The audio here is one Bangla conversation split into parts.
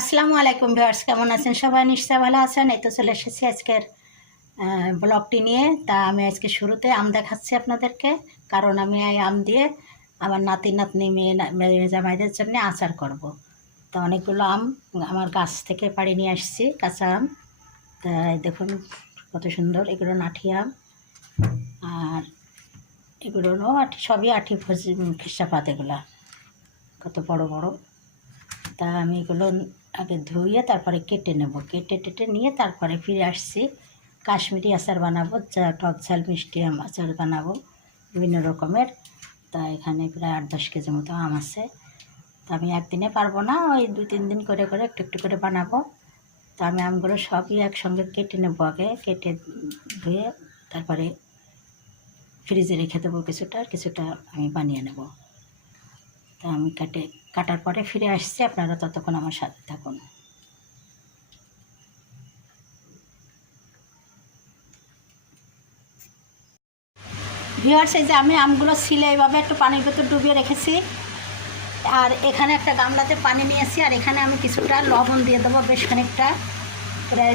আসসালামু আলাইকুম ভিউয়ার্স, কেমন আছেন? সবাই নিশ্চয় ভালো আছেন? এই তো চলে এসেছি আজকের ব্লগটি নিয়ে। তা আমি আজকে শুরুতে আম দেখাচ্ছি আপনাদেরকে, কারণ আমি এই আম দিয়ে আমার নাতি, নাতনি, মেয়ে জামাইদের জন্য আচার করব। তো অনেকগুলো আম আমার গাছ থেকে পাড়ি নিয়ে আসছি, কাঁচা আম। তা দেখুন কত সুন্দর, এগুলো নাঠি আম। আর এগুলো আঠি, সবই আঠি ফজি খেসাপাত এগুলা, কত বড় বড়। তা আমি এগুলো আগে ধুয়ে তারপরে কেটে নেব। কেটে টেটে নিয়ে তারপরে ফিরে আসছি। কাশ্মীরি আচার বানাবো যা টক ঝাল, মিষ্টি আম আচার বানাবো, বিভিন্ন রকমের। তা এখানে প্রায় আট দশ কেজি মতো আম আছে। তা আমি একদিনে পারব না, ওই দু তিন দিন করে করে একটু একটু করে বানাবো। তা আমি আমগুলো সবই একসঙ্গে কেটে নেব আগে, কেটে ধুয়ে তারপরে ফ্রিজে রেখে দেবো কিছুটা কিছুটা আমি বানিয়ে নেব। আমি কাটে, কাটার পরে ফিরে আসছি। আপনারা ততক্ষণ আমার সাথে থাকুন। ভিওয়ার্স এই যে আমি আমগুলো ছিলে এইভাবে একটু পানির ভেতর ডুবিয়ে রেখেছি। আর এখানে একটা গামলাতে পানি নিয়েছি, আর এখানে আমি কিছুটা লবণ দিয়ে দেবো, বেশ খানিকটা। প্রায়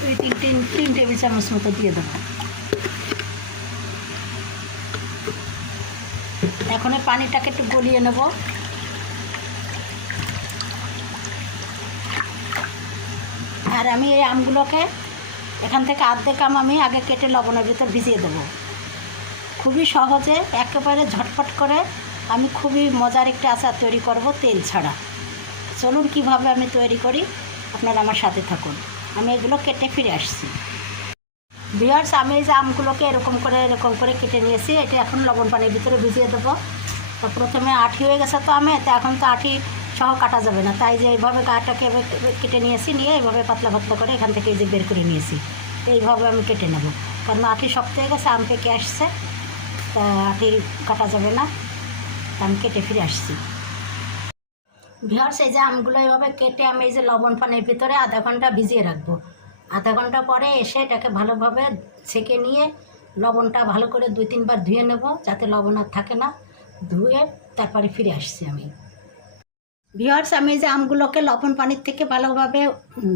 দুই তিন তিন তিন টেবিল চামচ মতো দিয়ে দেবো। এখন পানিটাকে একটু গলিয়ে নেব। আর আমি এই আমগুলোকে এখান থেকে আর্ধেক আম আমি আগে কেটে লবণের ভিতর ভিজিয়ে দেবো। খুবই সহজে, একেবারে ঝটপট করে আমি খুবই মজার একটা আচার তৈরি করব তেল ছাড়া। চলুন কীভাবে আমি তৈরি করি, আপনারা আমার সাথে থাকুন। আমি এগুলো কেটে ফিরে আসছি। বিয়ার্স আমি এই যে আমগুলোকে এরকম করে এরকম করে কেটে নিয়েছি, এটা এখন লবণ পানির ভিতরে ভিজিয়ে দেবো। তো প্রথমে আঠি হয়ে গেছে তো আমে, তো এখন তো আঠি সহ কাটা যাবে না। তাই যে এইভাবে গাটাকে কেটে নিয়েছি, নিয়ে এইভাবে পাতলা পাতলা করে এখান থেকে যে বের করে নিয়েছি। তো এইভাবে আমি কেটে নেব। কারণ আঠি শক্ত হয়ে গেছে, আম পেকে আসছে, তা আঠি কাটা যাবে না। তা আমি কেটে ফিরে আসছি। ভিওর্স এই যে আমগুলো এইভাবে কেটে আমি এই যে লবণ পানির ভিতরে আধা ঘণ্টা ভিজিয়ে রাখব। আধা ঘণ্টা পরে এসে এটাকে ভালোভাবে ছেঁকে নিয়ে লবণটা ভালো করে দুই তিনবার ধুয়ে নেব যাতে লবণ আর থাকে না। ধুয়ে তারপরে ফিরে আসছি আমি। ভিওর্স আমি যে আমগুলোকে লবণ পানির থেকে ভালোভাবে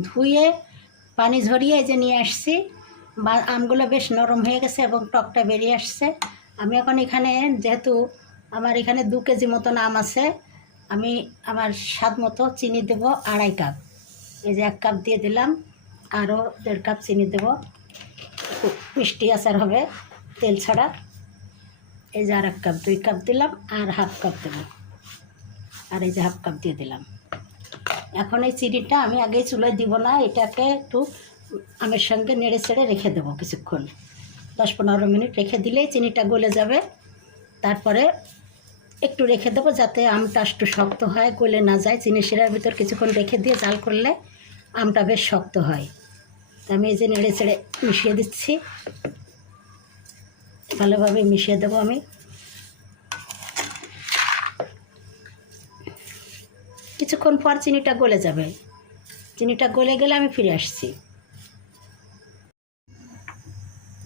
ধুয়ে পানি ঝরিয়ে যে নিয়ে আসছি। বা আমগুলো বেশ নরম হয়ে গেছে এবং টকটা বেরিয়ে আসছে। আমি এখন এখানে যেহেতু আমার এখানে দু কেজি মতন আম আছে, আমি আমার স্বাদ মতো চিনি দেব আড়াই কাপ। এই যে এক কাপ দিয়ে দিলাম। আরও দেড় কাপ চিনি দেব। মিষ্টি আচার হবে তেল ছাড়া। এই যে আর এক কাপ, দুই কাপ দিলাম আর হাফ কাপ দেবো। আর এই যে হাফ কাপ দিয়ে দিলাম। এখন এই চিনিটা আমি আগেই চুলোয় দিব না, এটাকে একটু আমের সঙ্গে নেড়ে ছেড়ে রেখে দেবো কিছুক্ষণ। দশ পনেরো মিনিট রেখে দিলেই চিনিটা গলে যাবে। তারপরে একটু রেখে দেবো যাতে আমটা একটু শক্ত হয়, গলে না যায়। চিনি শিরার ভিতর কিছুক্ষণ রেখে দিয়ে জাল করলে আমটা বেশ শক্ত হয়। আমি এই যে নেড়ে চেড়ে মিশিয়ে দিচ্ছি। ভালোভাবে মিশিয়ে দেবো আমি। কিছুক্ষণ পর চিনিটা গলে যাবে। চিনিটা গলে গেলে আমি ফিরে আসছি।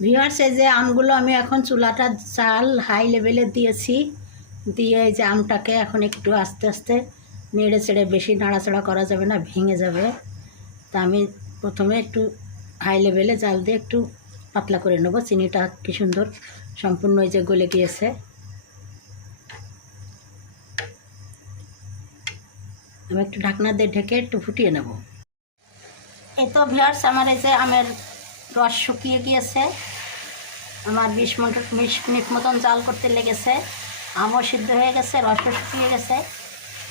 ভিওয়ার্স এই যে আমগুলো আমি এখন চুলাটা চাল হাই লেভেলে দিয়েছি। দিয়ে এই যে আমটাকে এখন একটু আস্তে আস্তে নেড়ে চেড়ে বেশি নাড়াচাড়া করা যাবে না, ভেঙে যাবে। তা আমি প্রথমে একটু হাই লেভেলে জাল দিয়ে একটু পাতলা করে নেব। চিনিটা কি সুন্দর সম্পূর্ণ এই যে গলে গিয়েছে। আমি একটু ঢাকনা দিয়ে ঢেকে একটু ফুটিয়ে নেব। এই তো ভিয়ার্স আমার এই যে আমের রস শুকিয়ে গিয়েছে। আমার বিশ মিনিট বিশ মিনিট মতন জাল করতে লেগেছে। আমও সিদ্ধ হয়ে গেছে, রসও শুকিয়ে গেছে।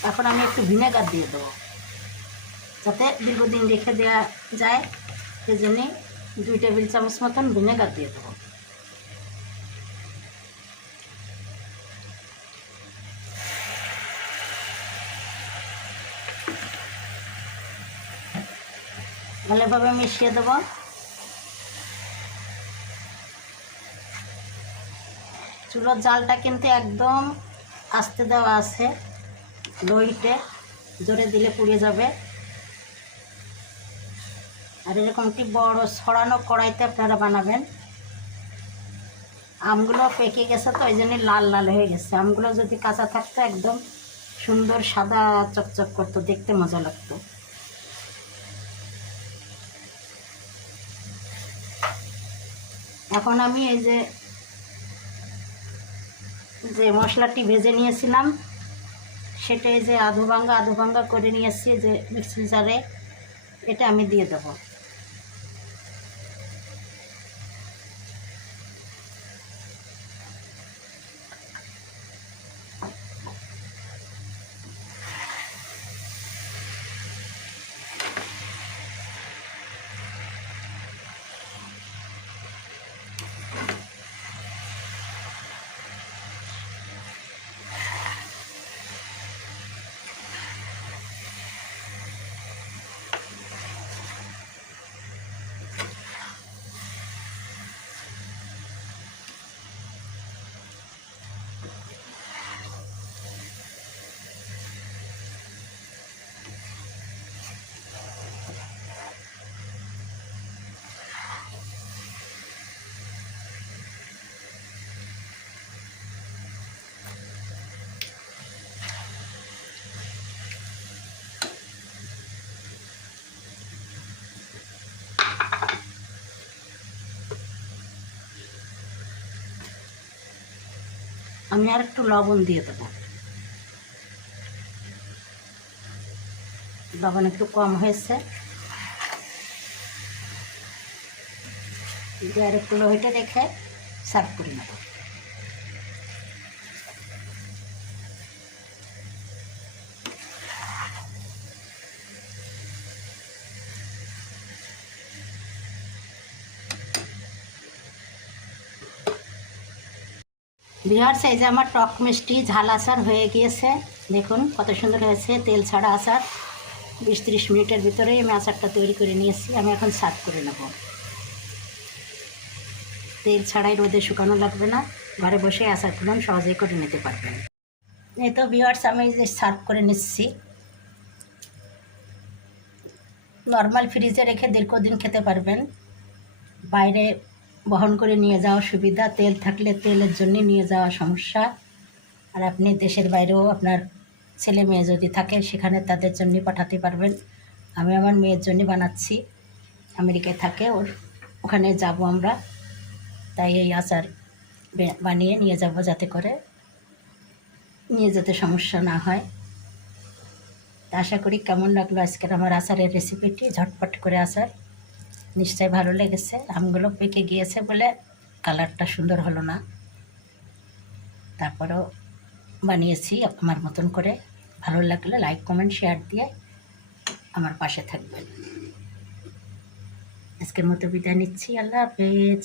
এখন আমি একটু ভিনেগার দিয়ে দেবো। যাতে দীর্ঘদিন রেখে দেওয়া যায়। সেই জন্যে দুই টেবিল চামচ মতন ভিনেগার দিয়ে দেবো। ভালোভাবে মিশিয়ে দেবো। চুলোর জালটা কিন্তু একদম আস্তে দেওয়া আছে। লো হিটে জোরে দিলে পুড়ে যাবে। আর এরকম একটি বড় ছড়ানো কড়াইতে আপনারা বানাবেন? আমগুলো পেকে গেছে তো ওই জন্যই লাল লাল হয়ে গেছে। আমগুলো যদি কাঁচা থাকতো, একদম সুন্দর সাদা চকচক করতো, দেখতে মজা লাগতো। এখন আমি এই যে যে মশলাটি ভেজে নিয়েছিলাম, সেটা এই যে আধু ভাঙ্গা আধু ভাঙ্গা করে নিয়েছি, যে মিক্সিজারে এটা আমি দিয়ে দেবো। আমি আর একটু লবণ দিয়ে দেবো। লবণ একটু কম হয়েছে। দিয়ে আর একটু লোহিটা রেখে সার্ভ করে নেব। বিহার সাইজে আমার টক মিষ্টি, ঝাল আচার হয়ে গিয়েছে। দেখুন কত সুন্দর হয়েছে, তেল ছাড়া আচার। বিশ ত্রিশ মিনিটের ভিতরেই আমি আচারটা তৈরি করে নিয়েছি। আমি এখন সার্ভ করে নেব। তেল ছাড়াই রোদে শুকানো লাগবে না। ঘরে বসে আচারগুলো সহজেই করে নিতে পারবেন। এই তো বিহার্স আমি সার্ভ করে নিচ্ছি। নর্মাল ফ্রিজে রেখে দীর্ঘদিন খেতে পারবেন। বাইরে বহন করে নিয়ে যাওয়া সুবিধা, তেল থাকলে তেলের জন্য নিয়ে যাওয়া সমস্যা। আর আপনি দেশের বাইরেও আপনার ছেলে মেয়ে যদি থাকে, সেখানে তাদের জন্য পাঠাতে পারবেন। আমি আমার মেয়ের জন্য বানাচ্ছি। আমেরিকায় থাকে ওর। ওখানে যাব আমরা। তাই এই আচার বানিয়ে নিয়ে যাব যাতে করে নিয়ে যেতে সমস্যা না হয়। তা আশা করি কেমন লাগল আজকের আমার আচারের রেসিপিটি ঝটপট করে আচার। নিশ্চয়ই ভালো লেগেছে। আমগুলো পেকে গিয়েছে বলে কালারটা সুন্দর হলো না। তারপরেও বানিয়েছি আমার মতন করে। ভালো লাগলে লাইক, কমেন্ট, শেয়ার দিয়ে আমার পাশে থাকবেন। আজকের মতো বিদায় নিচ্ছি। আল্লাহ হাফেজ।